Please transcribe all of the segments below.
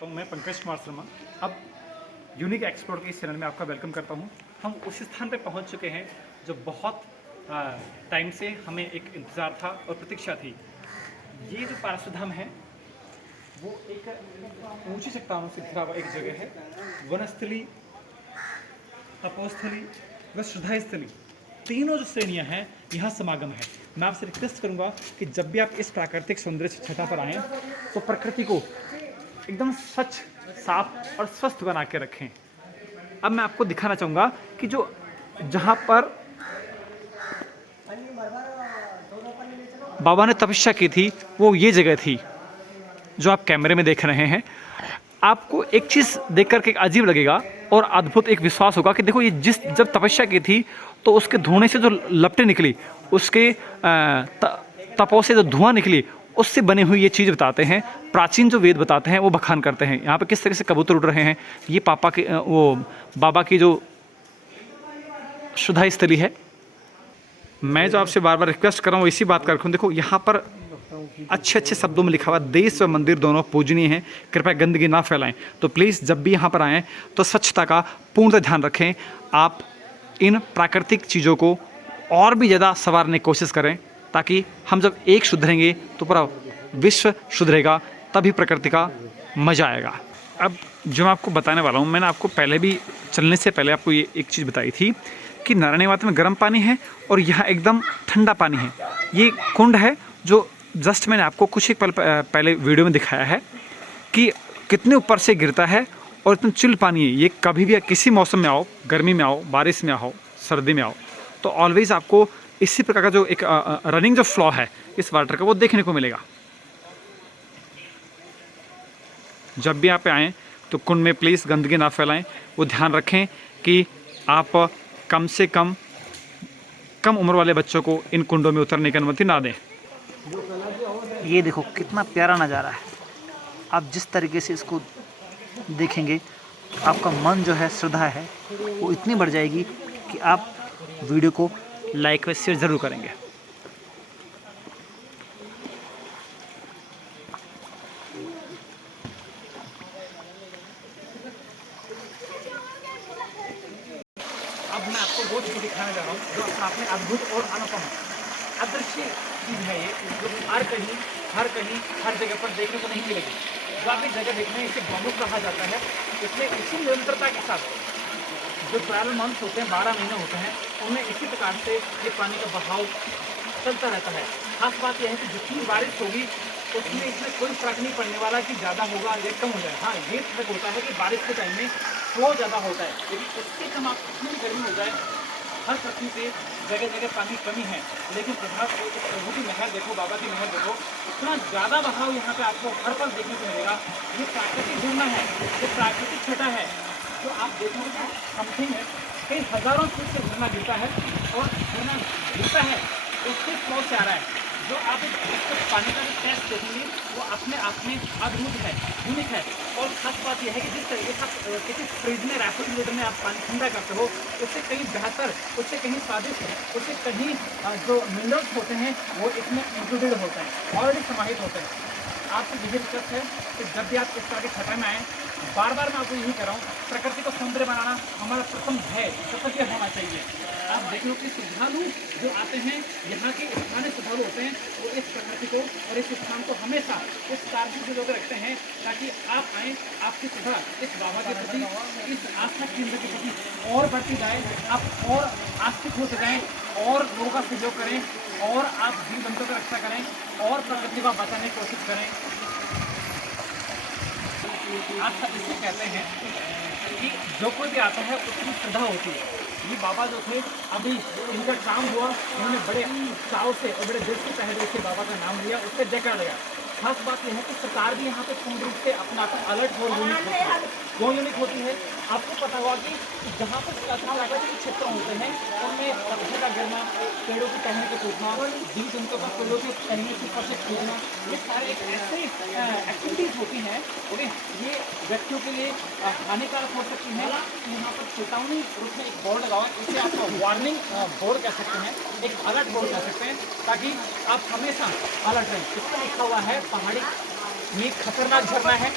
तो मैं पंकज कुमार शर्मा अब यूनिक एक्सप्लोर के इस चैनल में आपका वेलकम करता हूं। हम उस स्थान पर पहुंच चुके हैं जो बहुत टाइम से हमें एक इंतज़ार था और प्रतीक्षा थी। ये जो पारसधाम है वो एक ऊंची चट्टानों से घिरा हुआ एक जगह है। वनस्थली, तपोस्थली व श्रद्धा स्थली, तीनों जो श्रेणियाँ हैं यहाँ समागम है। मैं आपसे रिक्वेस्ट करूँगा कि जब भी आप इस प्राकृतिक सौंदर्य छटा पर आएँ तो प्रकृति को एकदम स्वच्छ, साफ और स्वस्थ बना के रखें। अब मैं आपको दिखाना चाहूँगा कि जो जहाँ पर बाबा ने तपस्या की थी वो ये जगह थी जो आप कैमरे में देख रहे हैं। आपको एक चीज़ देख करके अजीब लगेगा और अद्भुत एक विश्वास होगा कि देखो ये जब तपस्या की थी तो उसके धुएं से जो लपटें निकली, उसके तपो से जो धुआं निकली, उससे बनी हुई ये चीज़ बताते हैं। प्राचीन जो वेद बताते हैं वो बखान करते हैं। यहाँ पे किस तरह से कबूतर उड़ रहे हैं, ये पापा के वो बाबा की जो श्रद्धा स्थली है। मैं जो आपसे बार बार रिक्वेस्ट कर रहा हूँ इसी बात कर रखूँ। देखो यहाँ पर अच्छे अच्छे शब्दों में लिखा हुआ देश व मंदिर दोनों पूजनीय हैं, कृपया गंदगी ना फैलाएं। तो प्लीज़ जब भी यहाँ पर आएँ तो स्वच्छता का पूर्णतः ध्यान रखें। आप इन प्राकृतिक चीज़ों को और भी ज़्यादा संवारने की कोशिश करें, ताकि हम जब एक सुधरेंगे तो पूरा विश्व सुधरेगा, तभी प्रकृति का मज़ा आएगा। अब जो मैं आपको बताने वाला हूँ, मैंने आपको पहले भी चलने से पहले आपको ये एक चीज़ बताई थी कि नारायणी माता में गर्म पानी है और यहाँ एकदम ठंडा पानी है। ये कुंड है जो जस्ट मैंने आपको कुछ ही पल पहले वीडियो में दिखाया है कि कितने ऊपर से गिरता है और इतना चिल पानी है। ये कभी भी किसी मौसम में आओ, गर्मी में आओ, बारिश में आओ, सर्दी में आओ, तो ऑलवेज़ आपको इसी प्रकार का जो एक रनिंग जो फ्लो है इस वाटर का वो देखने को मिलेगा। जब भी आप आएँ तो कुंड में प्लीज़ गंदगी ना फैलाएं। वो ध्यान रखें कि आप कम से कम उम्र वाले बच्चों को इन कुंडों में उतरने की अनुमति ना दें। ये देखो कितना प्यारा नज़ारा है। आप जिस तरीके से इसको देखेंगे आपका मन जो है, श्रद्धा है, वो इतनी बढ़ जाएगी कि आप वीडियो को लाइक व शेयर ज़रूर करेंगे। अब मैं आपको वो चीज़ दिखाने जा रहा हूँ जो आपने अद्भुत और अनुपम अदृश्य चीज़ है। ये जो हर जगह पर देखने को नहीं मिलेगी। जो आप एक जगह देखते हैं इसे गौमुख कहा जाता है। इसलिए इसी निरंतरता के साथ जो 12 मंथ होते हैं, 12 महीने होते हैं, उनमें इसी प्रकार से ये पानी का बहाव चलता रहता है। खास बात यह है कि जितनी बारिश होगी उसमें इसमें कोई फर्क नहीं पड़ने वाला कि ज़्यादा होगा या कम हो जाए। हाँ, ये फर्क होता है कि बारिश के टाइम में फ्लो ज़्यादा होता है, लेकिन इससे कम आप कितनी भी गर्मी हो जाए, हर पृथ्वी पे जगह जगह पानी कमी है, लेकिन प्रभु की मेहर देखो, बाबा की मेहर देखो, इतना ज़्यादा बहाव यहाँ पे आपको हर पल देखने को मिलेगा। ये प्राकृतिक झरना है, ये प्राकृतिक छटा है जो आप देखोगे तो समथिंग है, कई हज़ारों फीट से झरना गिरता है और झरना गिरता है उसके फ्लो से आ रहा है। जो आप इसके पानी का जो टेस्ट देखेंगे वो अपने आप में अद्भुत है, यूनिक है। और खास बात यह है कि जिस तरीके से आप किसी फ्रिज में, रेफ्रिजरेटर में आप पानी ठंडा करते हो, उससे कहीं बेहतर, उससे कहीं स्वादिष्ट, उससे कहीं जो मिनरल्स होते हैं वो इसमें इंक्लूडेड होते हैं, ऑलरेडी समाहित होते हैं। आपसे यही रिक्वेस्ट है कि जब भी आप इस तरह के छटा में आएँ, बार बार मैं आपको यही कह रहा हूँ, प्रकृति को सौंदर्य बनाना हमारा प्रथम है, कर्तव्य होना चाहिए। आप देख लो कि श्रद्धालु जो आते हैं, यहाँ के स्थानीय श्रद्धालु होते हैं, वो इस प्रकृति को और इस स्थान को हमेशा इस कार्य से जोड़ रखते हैं, ताकि आप आएँ, आपकी श्रद्धा इस बाबा के प्रति, इस आस्था केंद्र के प्रति और बढ़ती जाए, आप और आस्थिक होते जाएँ और लोगों का सहयोग करें और आप जीव जंतुओं की रक्षा करें और प्रकृति को बचाने की कोशिश करें। आप सब इसे कहते हैं कि जो कोई भी आता है उसकी श्रद्धा होती है। ये बाबा जो थे, अभी इनका काम हुआ, उन्होंने बड़े चाव से और बड़े दिल से पहले से बाबा का नाम लिया, उससे जयकार लिया। खास बात यह है कि सरकार भी यहाँ पे पूर्ण रूप से अपना अलर्ट और यूनिक होती है। क्यों यूनिक होती है? आपको पता होगा कि जहाँ पर प्राकृतिक क्षेत्र होते हैं उनमें पत्थर का गिरना, पेड़ों की टहनी को टूटना, जीव जंतुओं का पेड़ों के टहनी के ऊपर से टूटना, ये सारे एक ऐसे एक्टिविटीज़ होती हैं, ओके, ये व्यक्तियों के लिए हानिकारक हो सकती है। यहाँ पर चेतावनी रूप में एक बोर्ड लगा हुआ है, इसे आप वार्निंग बोर्ड कह सकते हैं, एक अलर्ट बोर्ड कह सकते हैं, ताकि आप हमेशा अलर्ट रहें। इस पर लिखा हुआ है पहाड़ी ये खतरनाक झरना है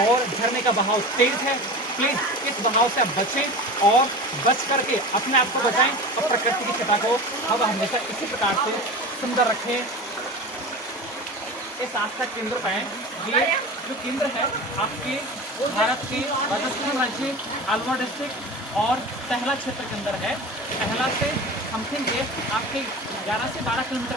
और झरने का बहाव तेज है। प्लीज इस बहाव से आप बचें और बच करके अपने आप को बचाएं और प्रकृति की छटा को हम हमेशा इसी प्रकार से सुंदर रखें। इस आस्था केंद्र पाएं। ये जो केंद्र है आपके भारत के राजस्थान राज्य अलवर डिस्ट्रिक्ट और टहला क्षेत्र के अंदर है। टहला से समथिंग ये आपके 11 से 12 किलोमीटर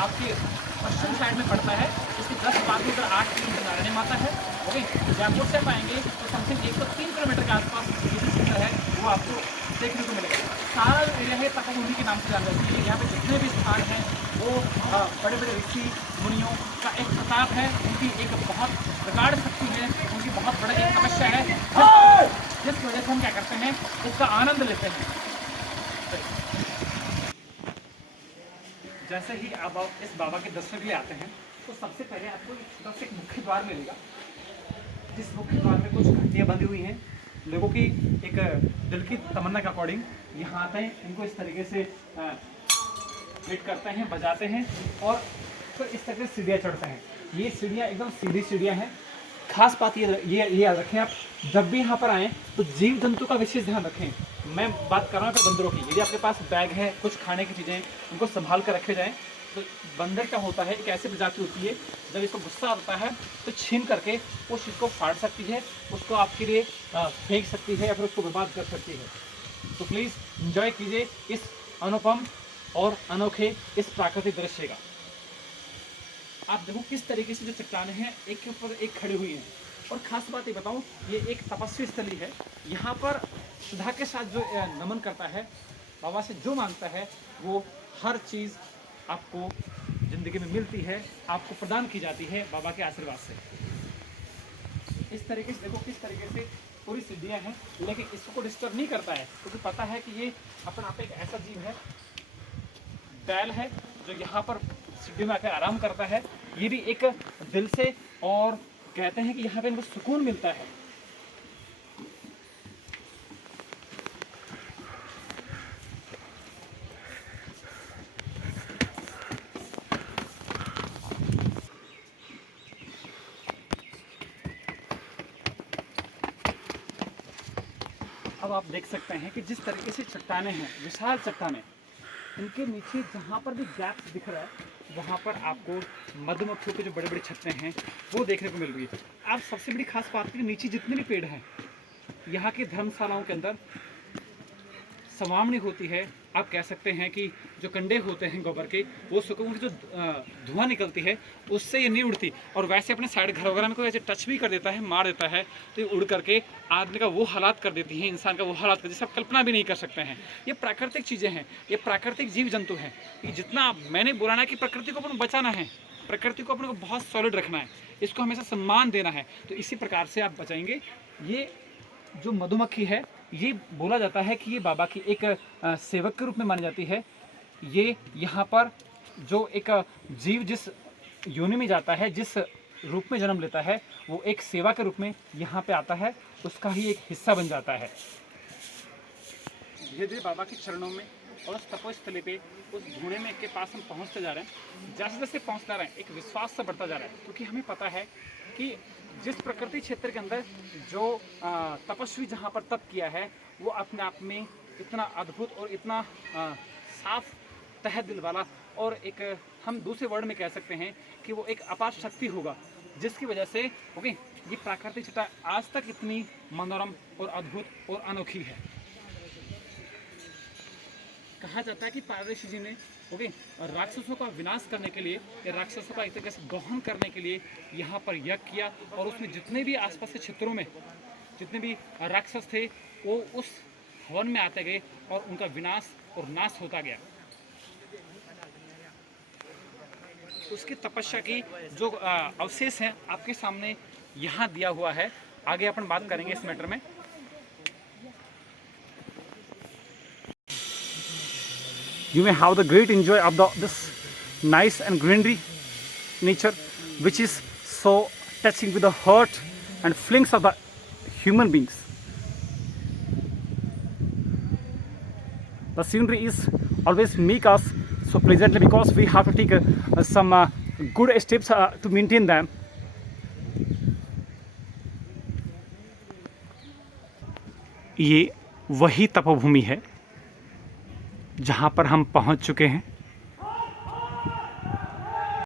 आपके पश्चिम साइड में पड़ता है। इसके 10-12 मीटर 8 किलोमीटर नारायणी माता है। ओके, जयपुर से पाएंगे तो समथिंग 103 किलोमीटर के आसपास ये जो क्षेत्र है वो आपको देखने को मिलेगा। सारा एरिया है तपोभूमि के नाम से जाना जाती है। यहाँ पे जितने भी स्थान हैं वो बड़े बड़े ऋषि मुनियों का एक प्रताप है, उनकी एक बहुत प्रगाढ़ शक्ति है, उनकी बहुत बड़ा एक तपस्या है, जिस वजह से हम क्या करते हैं इसका आनंद लेते हैं। जैसे ही आप इस बाबा के दर्शन के लिए आते हैं तो सबसे पहले आपको एक छोटा सा एक मुख्य द्वार मिलेगा, जिस मुख्य द्वार में कुछ घंटियाँ बंधी हुई हैं। लोगों की एक दिल की तमन्ना के अकॉर्डिंग यहाँ आते हैं, इनको इस तरीके से हिट करते हैं, बजाते हैं और फिर इस तरह से सीढ़ियाँ चढ़ते हैं। ये सीढ़ियाँ एकदम सीधी सीढ़ियाँ हैं। खास बात ये याद रखें, आप जब भी यहाँ पर आएँ तो जीव जंतु का विशेष ध्यान रखें। मैं बात कर रहा हूँ बंदरों की। यदि आपके पास बैग है, कुछ खाने की चीज़ें, उनको संभाल कर रखे जाएँ। तो बंदर क्या होता है, एक ऐसी प्रजाति होती है जब इसको गुस्सा आता है तो छीन करके उस चीज़ को फाड़ सकती है, उसको आपके लिए फेंक सकती है या फिर उसको बर्बाद कर सकती है। तो प्लीज़ एंजॉय कीजिए इस अनुपम और अनोखे इस प्राकृतिक दृश्य का। आप देखो किस तरीके से जो चट्टानें हैं एक के ऊपर एक खड़ी हुई हैं। और ख़ास बात ये बताऊँ, ये एक तपस्वी स्थली है। यहाँ पर श्रद्धा के साथ जो नमन करता है, बाबा से जो मांगता है वो हर चीज़ आपको ज़िंदगी में मिलती है, आपको प्रदान की जाती है बाबा के आशीर्वाद से। इस तरीके से देखो किस तरीके से पूरी सीढ़ियाँ हैं, लेकिन इसको डिस्टर्ब नहीं करता है क्योंकि पता है कि ये अपने आप एक ऐसा जीव है, बैल है, जो यहाँ पर सीढ़ी में आकर आराम करता है। ये भी एक दिल से, और कहते हैं कि यहाँ पे इनको सुकून मिलता है। अब आप देख सकते हैं कि जिस तरीके से चट्टानें हैं, विशाल चट्टानें, इनके नीचे जहाँ पर भी गैप दिख रहा है वहाँ पर आपको मधुमक्खियों के जो बड़े बड़े छत्ते हैं वो देखने को मिल रही है। आप सबसे बड़ी खास बात है, नीचे जितने भी पेड़ हैं, यहाँ की धर्मशालाओं के अंदर सवामनी होती है। आप कह सकते हैं कि जो कंडे होते हैं गोबर के, वो सुकून की जो धुआं निकलती है उससे ये नहीं उड़ती। और वैसे अपने साइड घर वगैरह में कोई ऐसे टच भी कर देता है, मार देता है, तो ये उड़ करके आदमी का वो हालात कर देती हैं, इंसान का वो हालात कर, जिसे आप कल्पना भी नहीं कर सकते हैं। ये प्राकृतिक चीज़ें हैं, ये प्राकृतिक जीव जंतु हैं। ये जितना मैंने बोला ना कि प्रकृति को अपन बचाना है, प्रकृति को अपने को बहुत सॉलिड रखना है, इसको हमेशा सम्मान देना है, तो इसी प्रकार से आप बचाएंगे। ये जो मधुमक्खी है, ये बोला जाता है कि ये बाबा की एक सेवक के रूप में मानी जाती है। ये यहाँ पर जो एक जीव जिस योनि में जाता है, जिस रूप में जन्म लेता है, वो एक सेवा के रूप में यहाँ पे आता है, उसका ही एक हिस्सा बन जाता है। धीरे धीरे बाबा के चरणों में और उस तपोस्थली पे, उस धुएं में के पास हम पहुँचते जा रहे हैं। जैसे जैसे पहुँचते रहे हैं, एक विश्वास से बढ़ता जा रहा है, क्योंकि हमें पता है कि जिस प्रकृति क्षेत्र के अंदर जो तपस्वी जहाँ पर तप किया है, वो अपने आप में इतना अद्भुत और इतना साफ तह दिल वाला, और एक हम दूसरे वर्ड में कह सकते हैं कि वो एक अपार शक्ति होगा, जिसकी वजह से ये प्राकृतिक छटा आज तक इतनी मनोरम और अद्भुत और अनोखी है। कहा जाता है कि पारदर्शी जी ने राक्षसों का विनाश करने के लिए, या राक्षसों का एक तरीके से दोहन करने के लिए यहाँ पर यज्ञ किया, और उसमें जितने भी आसपास के क्षेत्रों में जितने भी राक्षस थे वो उस हवन में आते गए और उनका विनाश और नाश होता गया। उसकी तपस्या की जो अवशेष हैं आपके सामने यहाँ दिया हुआ है। आगे अपन बात करेंगे इस मैटर में। You may have the great enjoy of this nice and greenery nature, which is so touching with the heart and feelings of the human beings. The scenery is always make us so pleasantly because we have to take some good steps to maintain them. ये वही तपोभूमि है जहाँ पर हम पहुँच चुके हैं।